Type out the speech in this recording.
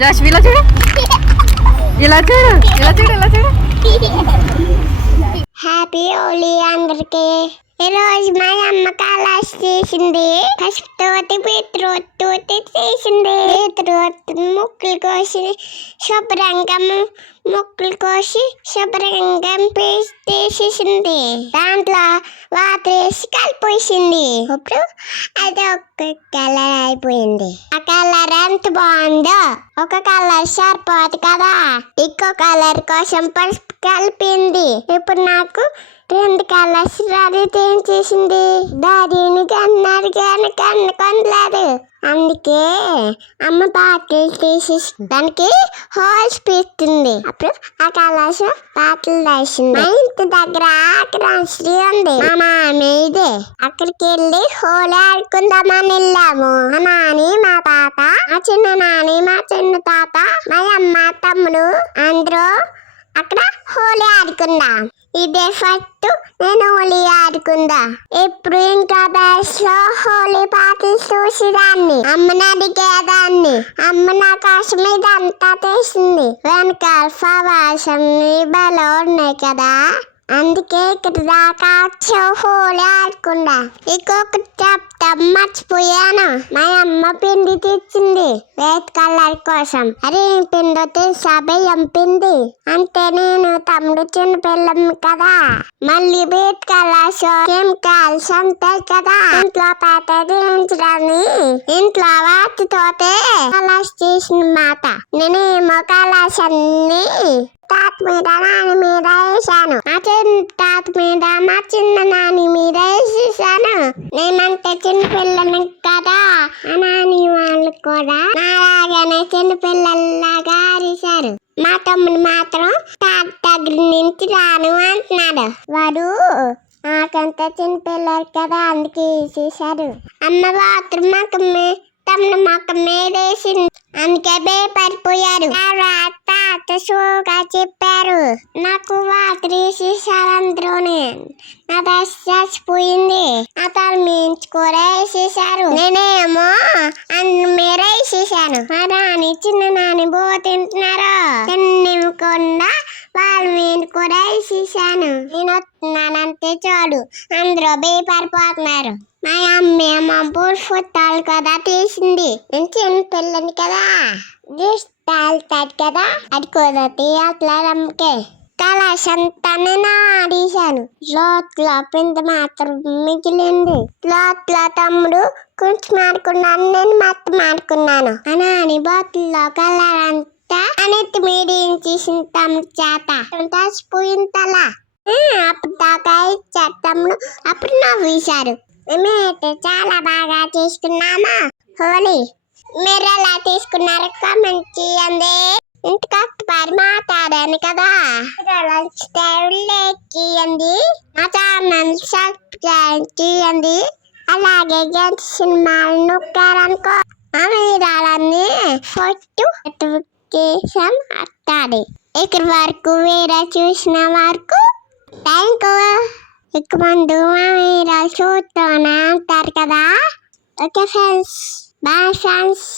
Josh ఇలా చూడు, ఇలా చూడు, ఇలా చూడు, ఇలా చూడు. హ్యాపీ హోలీ అందరికి. ఈరోజు మా అమ్మ కలాస్ చేసింది. ఫస్ట్ తోటి బీట్రూట్ తోటి చేసింది. బీట్రూట్ ముక్కలు కోసి శుభ్రంగా పేస్ట్ చేసేసింది. దాంట్లో వాటర్ వేసి కలిపేసింది. ఇప్పుడు అది ఒక కలర్ అయిపోయింది. ఆ కలర్ ఎంత బాగుందో. ఒక కలర్ సరిపోదు కదా, ఇంకో కలర్ కోసం పసుపు కలిపింది. ఇప్పుడు నాకు 2 కలర్స్ రెడీ చేసింది. డాడీని కన్నారు కానీ కొనలేదు. అందుకే అమ్మ బాటిల్ తీసేసి దానికి హోల్స్ పెట్టింది. అప్పుడు ఆ కలర్స్ బాటిల్ వేసింది. మా ఇంటి దగ్గర క్రాన్స్ట్రీ ఉంది. మా మామి ఇదే. అక్కడికి వెళ్ళి హోలీ ఆడుకుందామని వెళ్ళాము. మా నాని, మా తాత, మా చిన్న నాని, మా చిన్న తాత, మా అమ్మ, తమ్ముడు అందరూ అక్కడ హోలీ ఆడుకుందాం. ఇదే ఫస్ట్ నేను హోలీ ఆడుకుందా. ఎప్పుడు ఇంకా బ్యాస్ లో హోలీ పాటలు చూసేదాన్ని. అమ్మని అడిగేదాన్ని. అమ్మ నా కోసం ఇదంతా చేసింది. వెనకాల ఫ్లవర్స్ బలో ఉన్నాయి కదా, అందుకే ఇక్కడ దాకా హోలీ ఆడుకుందా. ఇంకొక చెప్తాం మర్చిపోయాను. మా అమ్మ పిండి తెచ్చింది వైట్ కలర్ కోసం. అరే పిండి తెలుసా? బియ్యం పిండి. అంటే నేను తమ్ముడు చిన్న పిల్లం కదా, మళ్ళీ వైట్ కలర్స్ కెమికల్స్ ఉంటాయి కదా, ఇంట్లో పెట్టించడాన్ని ఇంట్లో వాటితోటే కలర్స్ చేసిన మాట. నేనేమో కలర్స్ అన్ని తాత మీద నాని మీద వేసాను. మా చిన్న తాత మీద మా చిన్న నాని మీద వేసేసాను. నేనంటే చిన్న పిల్లని కదా, మా నాని వాళ్ళు కూడా నాలాగానే చిన్న పిల్లల్లాగా ఆరేశారు. మా తమ్ముడు మాత్రం తాత దగ్గర నుంచి రాను అంటున్నాడు. వాడు నాకంత చిన్న పిల్లలు కదా, అందుకే వేసేసారు. అమ్మ మాత్రం తమ్ముడు మొక్క మీద వేసింది. అందుకే భయపడిపోయారు. తాత షోగా చెప్పారు. నాకు వాటర్ వేసేసారు అందరూనే. నా డ్రెస్ చచ్చిపోయింది. నా తల మించి కూడా వేసేసారు. నేనేమో మీద వేసేసాను. మా నాని చిన్న నాని బో తింటున్నారు. తిన్నకుండా వాళ్ళ మీద కూడా వేసేసాను. నేను వస్తున్నానంటే చాలు అందరూ భయపడిపోతున్నారు. మా అమ్మ బోర్ ఫోటోలు కదా తీసింది. నేను చిన్న పిల్లని కదా, తాగుతాడు కదా, అది కూడా తీయట్లేదమ్మకే. కలాష్ అంతా నేను ఆడేశాను. లోట్లో పిండి మాత్రం మిగిలింది. లోట్లో తమ్ముడు కొంచెం ఆడుకున్నాను, నేను మొత్తం ఆడుకున్నాను. అని బాటిల్లో కలర్ అంతా అనేది మీడియం తమ్ముడు చేత తచ్చిపోయింది తల. అప్పుడు దాకా ఇచ్చారు తమ్ముడు. అప్పుడు నవ్వేశారు. మేమైతే చాలా బాగా చేసుకున్నామా హోలీ. మీరు ఎలా తీసుకున్నారు కామెంట్ చేయండి. ఇంటికొకసారి మాట్లాడాను కదా, లైక్ చేయండి. మా ఛానల్ సబ్స్క్రైబ్ చేయండి. అలాగే గంట సినిమాలు నొక్కారనుకో మా వీరాలన్నీ ఫస్ట్ నోటిఫికేషన్ వస్తుంది. ఇక్కడ వరకు వీడియో చూసిన వరకు థ్యాంక్ యూ. ఎక్కువ మంది మా వీరాలు చూస్తూనే ఉంటారు కదా. Okay friends, bye friends.